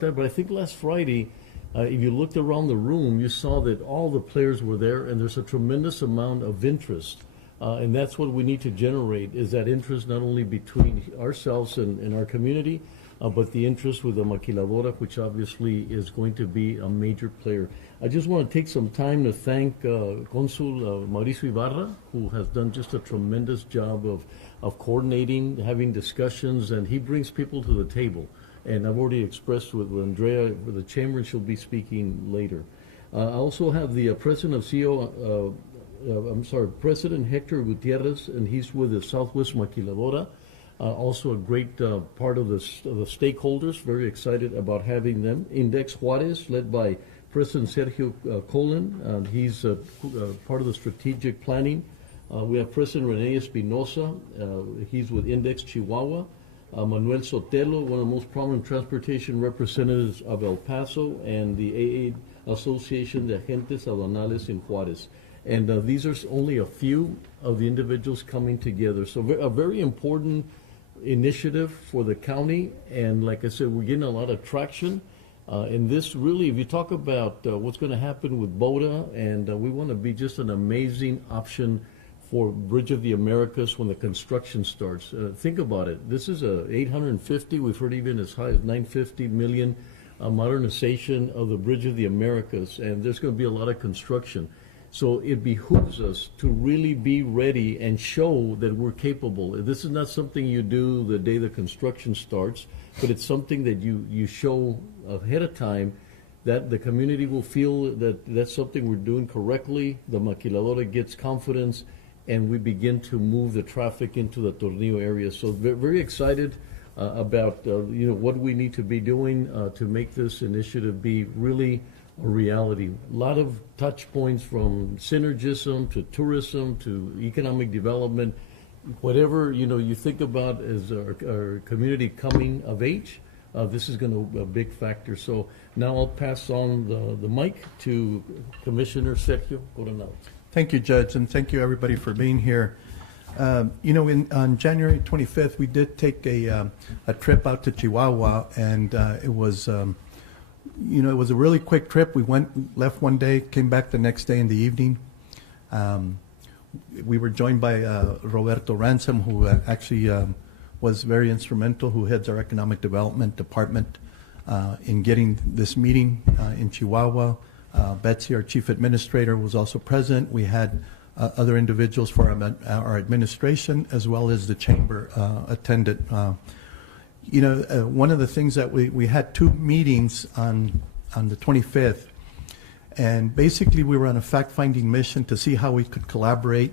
But I think last Friday, if you looked around the room, you saw that all the players were there, and there's a tremendous amount of interest. And that's what we need to generate, is that interest not only between ourselves and our community, but the interest with the maquiladora, which obviously is going to be a major player. I just want to take some time to thank Consul Mauricio Ibarra, who has done just a tremendous job of coordinating, having discussions, and he brings people to the table. And I've already expressed with Andrea, with the chamber, and she'll be speaking later. I also have the president of CEO, President Hector Gutierrez, and he's with the Southwest Maquiladora. Also a great part of the stakeholders, very excited about having them. Index Juarez, led by President Sergio Colon, he's part of the strategic planning. We have President Rene Espinosa, he's with Index Chihuahua. Manuel Sotelo, one of the most prominent transportation representatives of El Paso, and the AA Association de Agentes Aduanales in Juarez. And these are only a few of the individuals coming together. So a very important initiative for the county, and like I said, we're getting a lot of traction. And this really, if you talk about what's going to happen with BOTA, and we want to be just an amazing option for Bridge of the Americas when the construction starts. Think about it. This is a 850, we've heard even as high as 950 million modernization of the Bridge of the Americas, and there's going to be a lot of construction. So it behooves us to really be ready and show that we're capable. This is not something you do the day the construction starts, but it's something that you show ahead of time, that the community will feel that that's something we're doing correctly. The maquiladora gets confidence, and we begin to move the traffic into the Tornillo area. So very excited about what we need to be doing to make this initiative be really a reality. A lot of touch points, from synergism to tourism to economic development. Whatever you think about as our community coming of age, this is going to be a big factor. So now I'll pass on the mic to Commissioner Sergio Coronado. Thank you, Judge, and thank you everybody for being here. On January 25th, we did take a trip out to Chihuahua, and it was it was a really quick trip. We left one day, came back the next day in the evening. We were joined by Roberto Ransom, who actually was very instrumental, who heads our economic development department, in getting this meeting in Chihuahua. Betsy, our chief administrator, was also present. We had other individuals for our administration, as well as the chamber attended. One of the things that we had two meetings on the 25th, and basically we were on a fact-finding mission to see how we could collaborate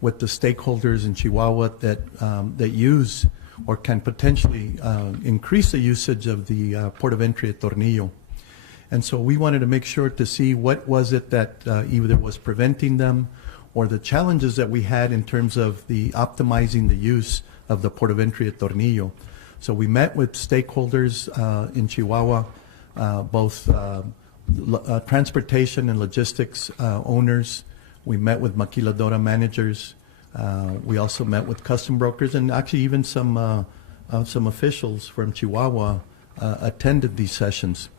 with the stakeholders in Chihuahua that use or can potentially increase the usage of the port of entry at Tornillo. And so we wanted to make sure to see what was it that either was preventing them, or the challenges that we had in terms of the optimizing the use of the port of entry at Tornillo. So we met with stakeholders in Chihuahua, both transportation and logistics owners. We met with maquiladora managers. We also met with custom brokers, and actually even some officials from Chihuahua attended these sessions.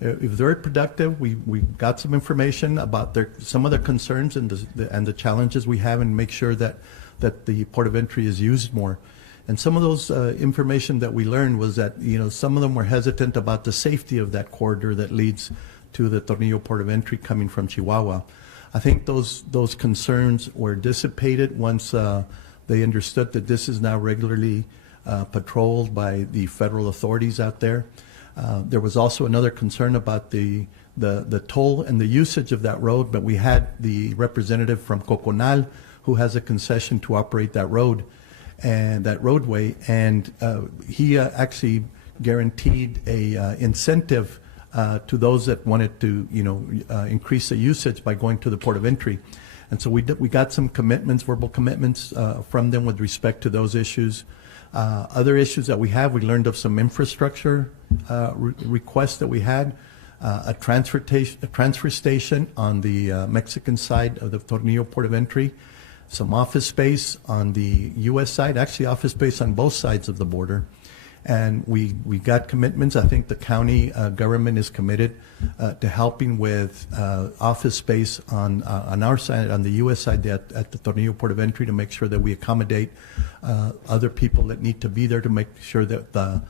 It was very productive. We got some information about some of the concerns and the challenges we have, and make sure that the port of entry is used more. And some of those information that we learned was that some of them were hesitant about the safety of that corridor that leads to the Tornillo Port of Entry coming from Chihuahua. I think those concerns were dissipated once they understood that this is now regularly patrolled by the federal authorities out there. There was also another concern about the toll and the usage of that road, but we had the representative from Coconal, who has a concession to operate that road and that roadway, and he actually guaranteed a incentive to those that wanted to increase the usage by going to the port of entry. And so we got some commitments, verbal commitments from them with respect to those issues. Other issues that we learned of some infrastructure requests that we had, a transfer station on the Mexican side of the Tornillo Port of Entry, some office space on the U.S. side, actually office space on both sides of the border, And we got commitments. I think the county government is committed to helping with office space on our side, on the U.S. side at the Tornillo Port of Entry, to make sure that we accommodate other people that need to be there, to make sure that the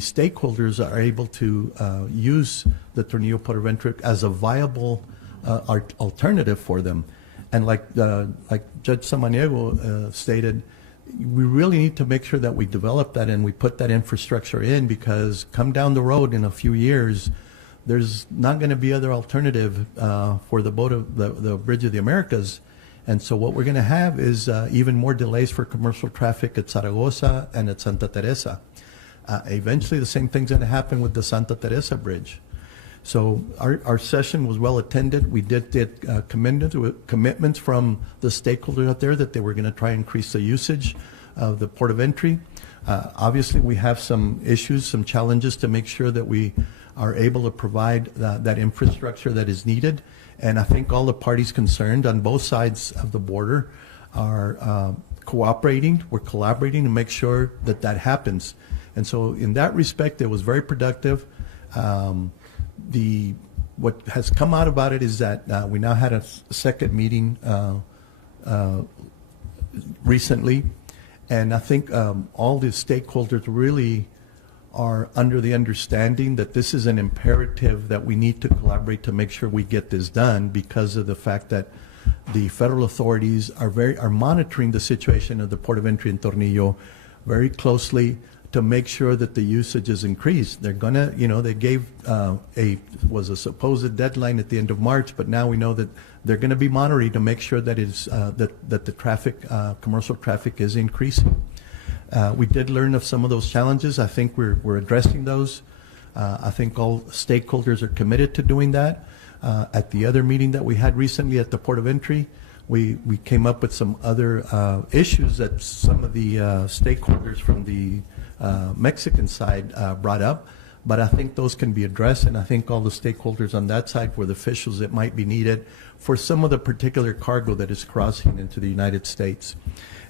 stakeholders are able to use the Tornillo Port of Entry as a viable alternative for them. And like Judge Samaniego stated, we really need to make sure that we develop that and we put that infrastructure in, because come down the road in a few years, there's not going to be other alternative for the Bridge of the Americas. And so what we're going to have is even more delays for commercial traffic at Zaragoza and at Santa Teresa. Eventually, the same thing's going to happen with the Santa Teresa Bridge. So our session was well attended. We did get commitments from the stakeholders out there that they were going to try and increase the usage of the port of entry. Obviously, we have some issues, some challenges to make sure that we are able to provide that infrastructure that is needed. And I think all the parties concerned on both sides of the border are cooperating. We're collaborating to make sure that that happens. And so in that respect, it was very productive. What has come out about it is that we now had a second meeting recently, and I think all the stakeholders really are under the understanding that this is an imperative that we need to collaborate to make sure we get this done, because of the fact that the federal authorities are monitoring the situation of the Port of Entry in Tornillo very closely, to make sure that the usage is increased. They're gonna, they gave a supposed deadline at the end of March, but now we know that they're going to be monitoring to make sure that it's that the traffic, commercial traffic, is increasing. We did learn of some of those challenges. I think we're addressing those. I think all stakeholders are committed to doing that. At the other meeting that we had recently at the Port of Entry, we came up with some other issues that some of the stakeholders from the Mexican side brought up, but I think those can be addressed, and I think all the stakeholders on that side were the officials that might be needed for some of the particular cargo that is crossing into the United States.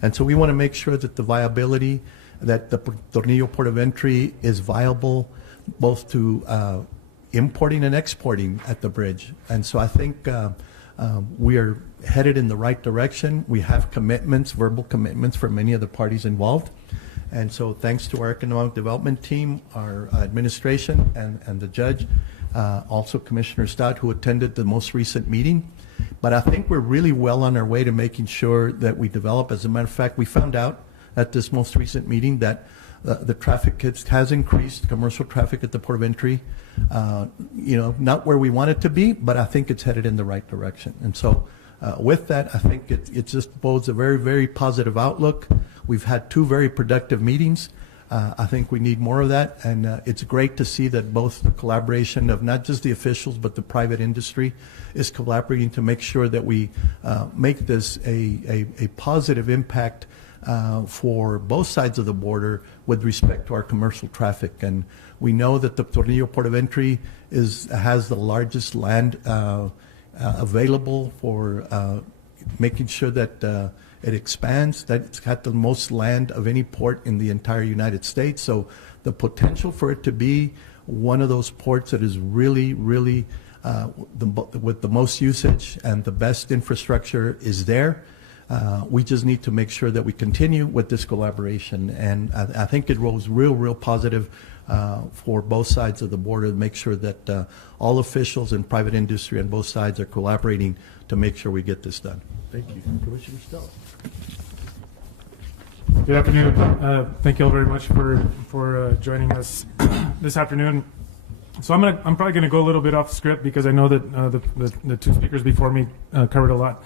And so we want to make sure that the viability, that the Tornillo Port of Entry is viable both to importing and exporting at the bridge. And so I think we are headed in the right direction. We have commitments, verbal commitments, from many of the parties involved. And so thanks to our economic development team, our administration, and the judge, also Commissioner Stott, who attended the most recent meeting. But I think we're really well on our way to making sure that we develop. As a matter of fact, we found out at this most recent meeting that the traffic has increased, commercial traffic at the Port of Entry. Not where we want it to be, but I think it's headed in the right direction. And so with that, I think it just bodes a very, very positive outlook. We've had 2 very productive meetings. I think we need more of that, and it's great to see that both the collaboration of not just the officials but the private industry is collaborating to make sure that we make this a positive impact for both sides of the border with respect to our commercial traffic. And we know that the Tornillo Port of Entry has the largest land available for making sure that it expands, that it's got the most land of any port in the entire United States. So the potential for it to be one of those ports that is really, really with the most usage and the best infrastructure is there. We just need to make sure that we continue with this collaboration. And I think it was real positive for both sides of the border to make sure that all officials and private industry on both sides are collaborating to make sure we get this done. Thank you. Commissioner Stott. Good afternoon. Thank you all very much for joining us this afternoon. So I'm probably going to go a little bit off script because I know that the 2 speakers before me covered a lot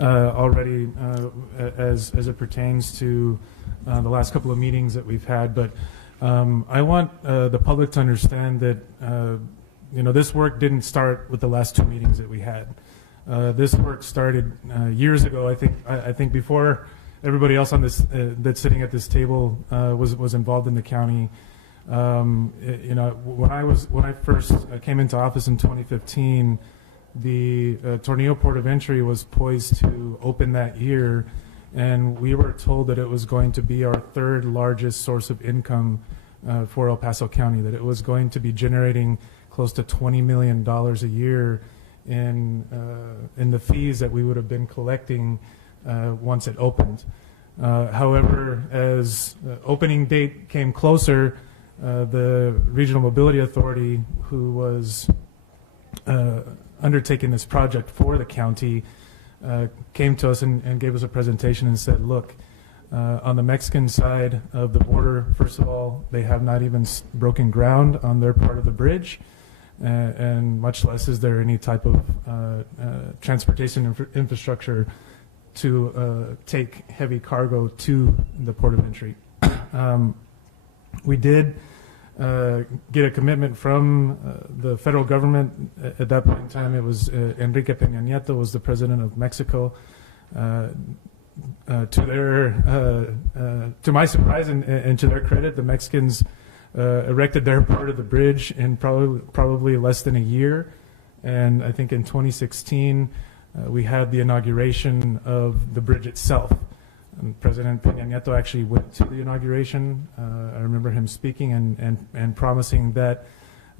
already as it pertains to the last couple of meetings that we've had. But I want the public to understand that this work didn't start with the last 2 meetings that we had. This work started years ago. I think before everybody else on this that's sitting at this table was involved in the county. When I first came into office in 2015, the Tornillo Port of Entry was poised to open that year, and we were told that it was going to be our 3rd largest source of income for El Paso County, that it was going to be generating close to $20 million a year in the fees that we would have been collecting once it opened. However, as the opening date came closer, the Regional Mobility Authority, who was undertaking this project for the county, came to us and gave us a presentation and said, look, on the Mexican side of the border, first of all, they have not even broken ground on their part of the bridge, and much less is there any type of transportation infrastructure to take heavy cargo to the port of entry. We did get a commitment from the federal government. At that point in time, it was Enrique Peña Nieto was the president of Mexico. To my surprise and to their credit, the Mexicans erected their part of the bridge in probably less than a year. And I think in 2016, we had the inauguration of the bridge itself. And President Peña Nieto actually went to the inauguration. I remember him speaking and promising that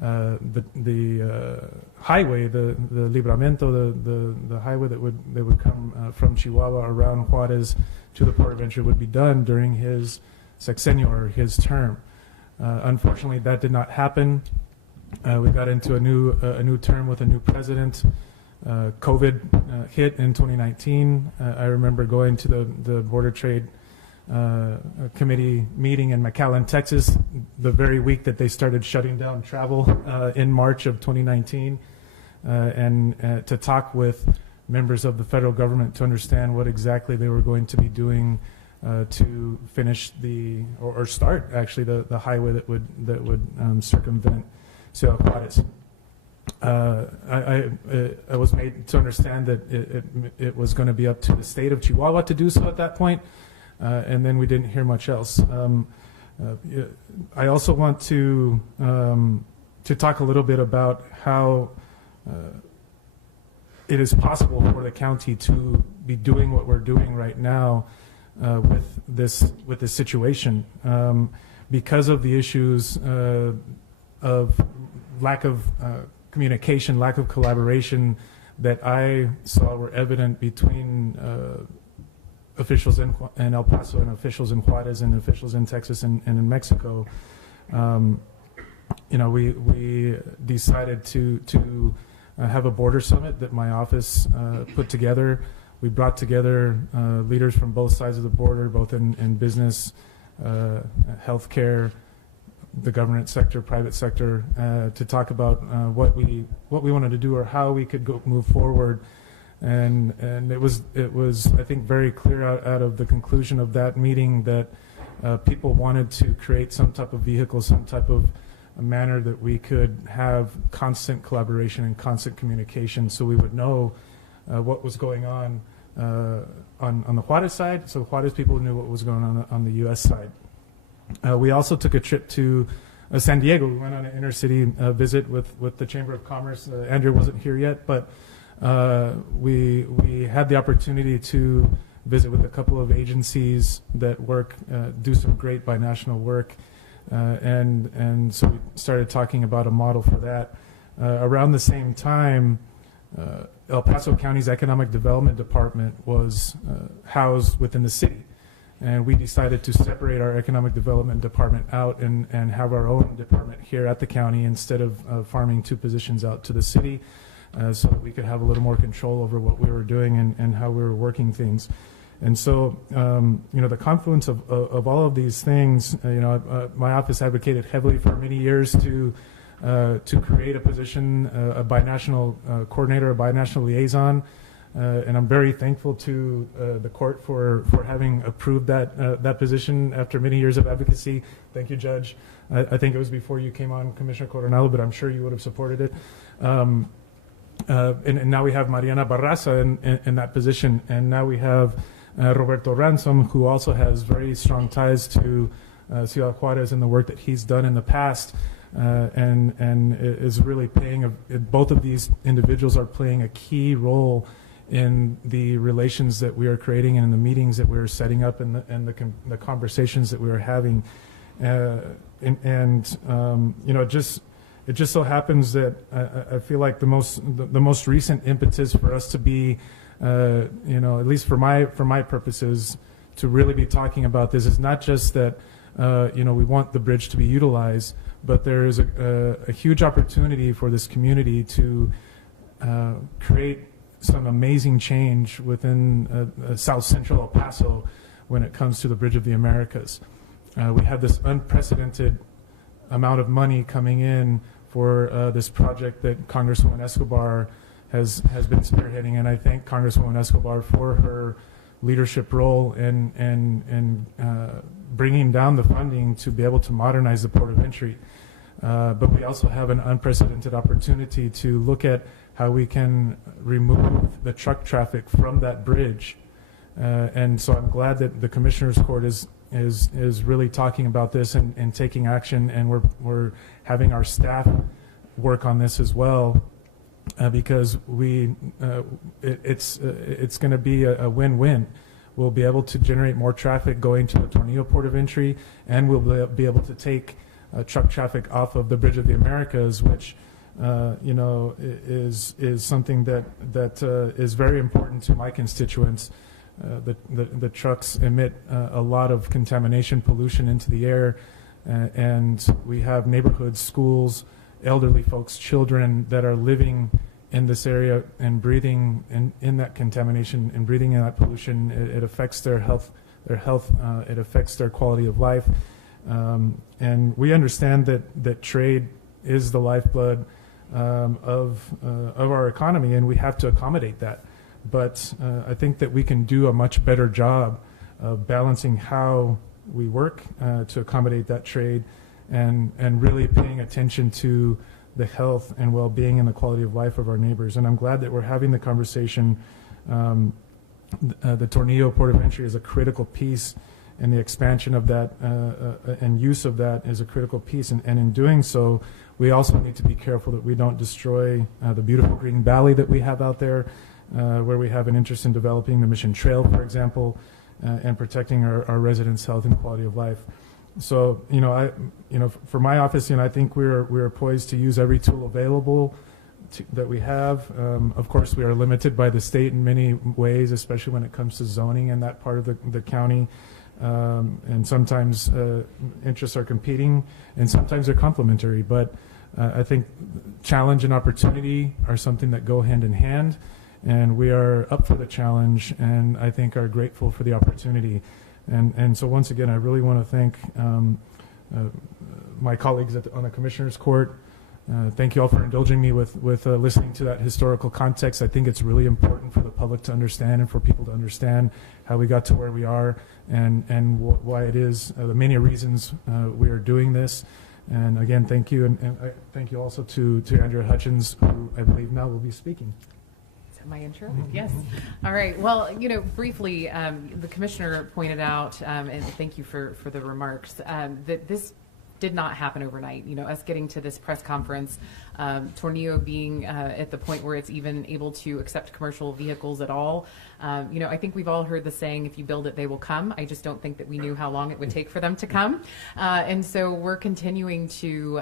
the highway, the Libramento, the highway that would come from Chihuahua around Juarez to the port of entry would be done during his sexenio or his term. Unfortunately, that did not happen. We got into a new term with a new president. COVID hit in 2019. I remember going to the Border Trade Committee meeting in McAllen, Texas, the very week that they started shutting down travel in March of 2019, and to talk with members of the federal government to understand what exactly they were going to be doing to finish or start actually the highway that would circumvent Ciudad Juarez. I was made to understand that it was going to be up to the state of Chihuahua to do so at that point, and then we didn't hear much else. I also want to talk a little bit about how it is possible for the county to be doing what we're doing right now with this situation, because of the issues of lack of communication, lack of collaboration that I saw were evident between officials in El Paso and officials in Juarez and officials in Texas and in Mexico. We decided to have a border summit that my office put together. We brought together leaders from both sides of the border, both in business, healthcare, the government sector, private sector, to talk about what we wanted to do or how we could move forward. And it was I think very clear out of the conclusion of that meeting that people wanted to create some type of vehicle, some type of a manner that we could have constant collaboration and constant communication, so we would know what was going on the Juarez side, so the Juarez people knew what was going on the U.S. side. We also took a trip to San Diego. We went on an intercity visit with the Chamber of Commerce. Andrew wasn't here yet, but we had the opportunity to visit with a couple of agencies that do some great binational work, and so we started talking about a model for that. Around the same time, El Paso County's Economic Development Department was housed within the city. And we decided to separate our economic development department out and have our own department here at the county instead of farming two positions out to the city, so that we could have a little more control over what we were doing and how we were working things. And so, the confluence of all of these things, my office advocated heavily for many years to create a position, a binational coordinator, a binational liaison. And I'm very thankful to the court for having approved that position after many years of advocacy. Thank you, Judge. I think it was before you came on, Commissioner Coronado, but I'm sure you would have supported it. And now we have Mariana Barraza in that position, and now we have Roberto Ransom, who also has very strong ties to Ciudad Juarez and the work that he's done in the past. And is really both of these individuals are playing a key role in the relations that we are creating and in the meetings that we are setting up and the conversations that we are having. it just so happens that I feel like the most recent impetus for us to be, at least for my purposes, to really be talking about this is not just that, we want the bridge to be utilized, but there is a huge opportunity for this community to create some amazing change within South Central El Paso when it comes to the Bridge of the Americas. We have this unprecedented amount of money coming in for this project that Congresswoman Escobar has been spearheading, and I thank Congresswoman Escobar for her leadership role in bringing down the funding to be able to modernize the Port of Entry. But we also have an unprecedented opportunity to look at how we can remove the truck traffic from that bridge. And so I'm glad that the Commissioners Court is really talking about this and taking action, and we're having our staff work on this as well, because it's going to be a win-win. We'll be able to generate more traffic going to the Tornillo Port of Entry, and we'll be able to take truck traffic off of the Bridge of the Americas, which is something that is very important to my constituents. The trucks emit a lot of contamination, pollution into the air, and we have neighborhoods, schools, elderly folks, children that are living in this area and breathing in that contamination and breathing in that pollution. It affects their health. It affects their quality of life. And we understand that trade is the lifeblood of our economy, and we have to accommodate that. But I think that we can do a much better job of balancing how we work to accommodate that trade, and really paying attention to the health and well-being and the quality of life of our neighbors. And I'm glad that we're having the conversation. The Tornillo Port of Entry is a critical piece, and the expansion of that and use of that is a critical piece. And in doing so, we also need to be careful that we don't destroy the beautiful green valley that we have out there, where we have an interest in developing the Mission Trail, for example, and protecting our residents' health and quality of life. So, for my office, I think we're poised to use every tool available that we have. Of course, we are limited by the state in many ways, especially when it comes to zoning in that part of the county. And sometimes interests are competing, and sometimes they're complementary. But I think challenge and opportunity are something that go hand in hand, and we are up for the challenge, and I think are grateful for the opportunity. And so once again, I really want to thank my colleagues on the Commissioners Court. Thank you all for indulging me with listening to that historical context. I think it's really important for the public to understand and for people to understand how we got to where we are, and why it is, the many reasons we are doing this. And again, thank you. And I thank you also to Andrea Hutchins, who I believe now will be speaking. My intro? Yes. All right. Well, briefly, the commissioner pointed out, and thank you for the remarks, that this did not happen overnight. Us getting to this press conference, Tornillo being at the point where it's even able to accept commercial vehicles at all. I think we've all heard the saying, if you build it, they will come. I just don't think that we knew how long it would take for them to come. And so we're continuing to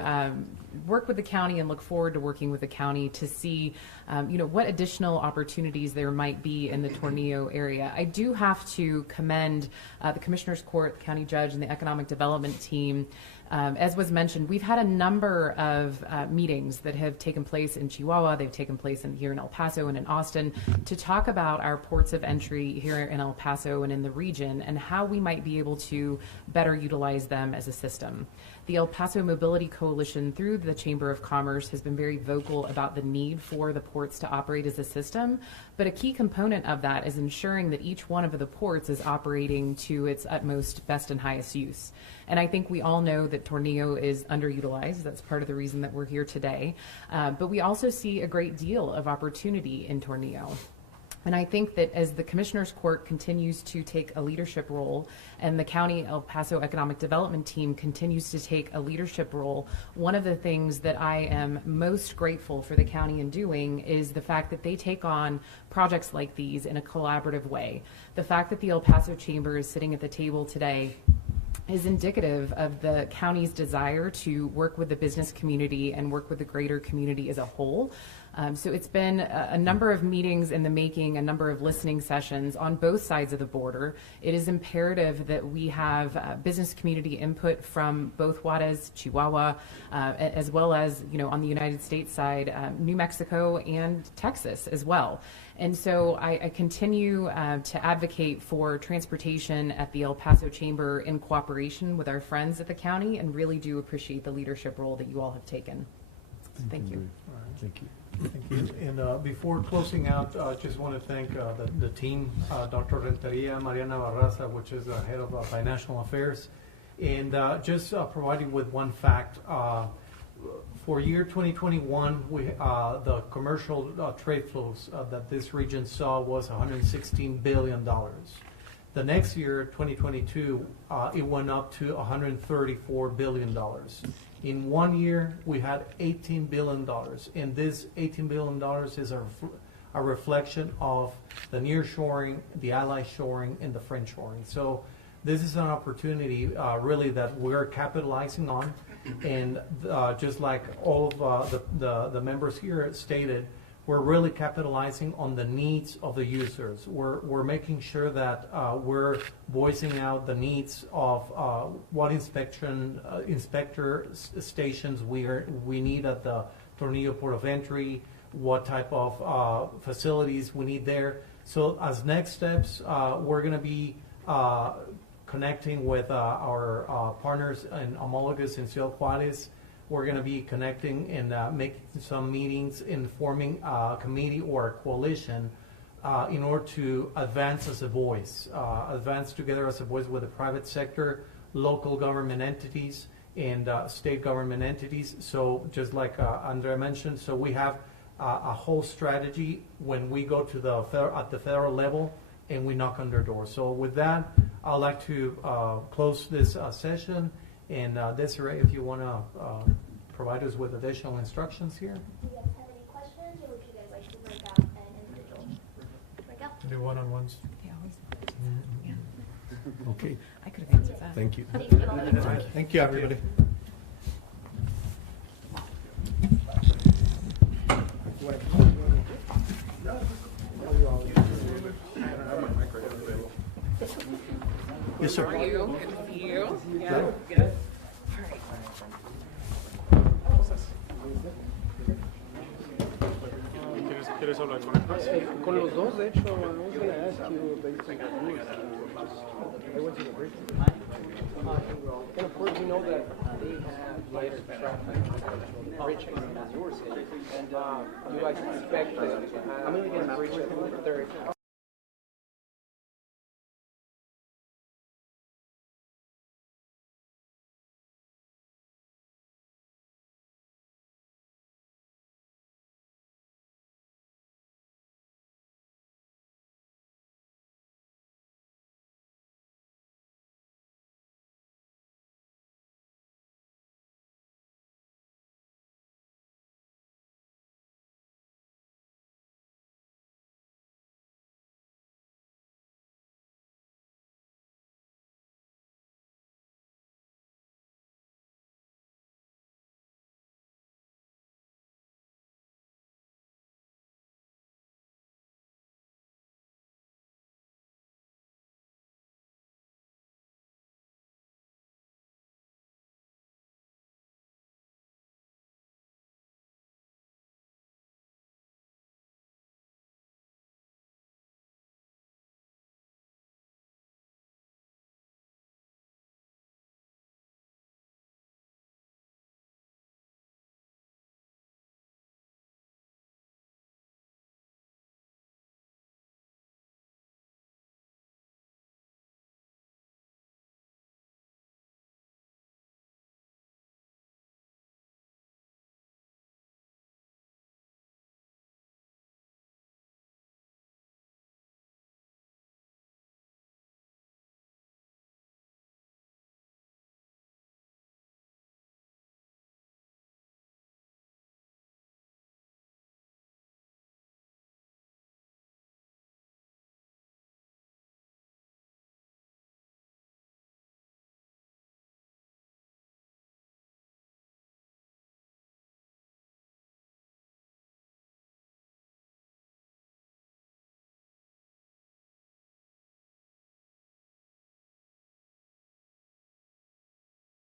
work with the county and look forward to working with the county to see, what additional opportunities there might be in the Tornillo area. I do have to commend the Commissioners Court, the county judge, and the economic development team. As was mentioned, we've had a number of meetings that have taken place in Chihuahua. They've taken place here in El Paso and in Austin to talk about our ports of entry here in El Paso and in the region, and how we might be able to better utilize them as a system. The El Paso Mobility Coalition, through the Chamber of Commerce, has been very vocal about the need for the ports to operate as a system. But a key component of that is ensuring that each one of the ports is operating to its utmost, best, and highest use. And I think we all know that Tornillo is underutilized. That's part of the reason that we're here today. But we also see a great deal of opportunity in Tornillo. And I think that as the Commissioners Court continues to take a leadership role, and the County El Paso Economic Development Team continues to take a leadership role, one of the things that I am most grateful for the county in doing is the fact that they take on projects like these in a collaborative way. The fact that the El Paso Chamber is sitting at the table today is indicative of the county's desire to work with the business community and work with the greater community as a whole. So it's been a number of meetings in the making, a number of listening sessions on both sides of the border. It is imperative that we have business community input from both Juarez, Chihuahua, as well as, on the United States side, New Mexico and Texas as well. And so I continue to advocate for transportation at the El Paso Chamber in cooperation with our friends at the county, and really do appreciate the leadership role that you all have taken. So thank you. Thank you. Thank you. And before closing out, I just want to thank the team, Dr. Renteria, Mariana Barraza, which is the head of financial affairs, and just providing with one fact. For year 2021, the commercial trade flows that this region saw was $116 billion. The next year, 2022, it went up to $134 billion. In 1 year, we had $18 billion, and this $18 billion is a reflection of the nearshoring, the ally shoring, and the friendshoring. So this is an opportunity really that we're capitalizing on, and just like all of the members here stated, we're really capitalizing on the needs of the users. We're making sure that we're voicing out the needs of what inspector stations we need at the Tornillo Port of Entry, what type of facilities we need there. So as next steps, we're going to be connecting with our partners and homologus in Ciudad Juarez. We're going to be connecting and making some meetings in forming a committee or a coalition in order to advance as a voice, advance together as a voice with the private sector, local government entities, and state government entities. So just like Andrea mentioned, so we have a whole strategy when we go to at the federal level and we knock on their door. So with that, I'd like to close this session. And Desiree, if you want to provide us with additional instructions here. Do you guys have any questions, or would you guys like to break out an individual? Break out? Do one-on-ones. Yeah, always. Okay, I could have answered that. thank you. Thank you all. Thank you, everybody. Yes, sir. How are you? Good to see you. Yeah, good. All right. ¿Quieres hablar con él? Con los dos, de hecho, I was going to ask you basically I went to the bridge. And of course, we know that they have lighter traffic bridges, as you were saying. And you guys expect, I'm going to get a bridge for 30.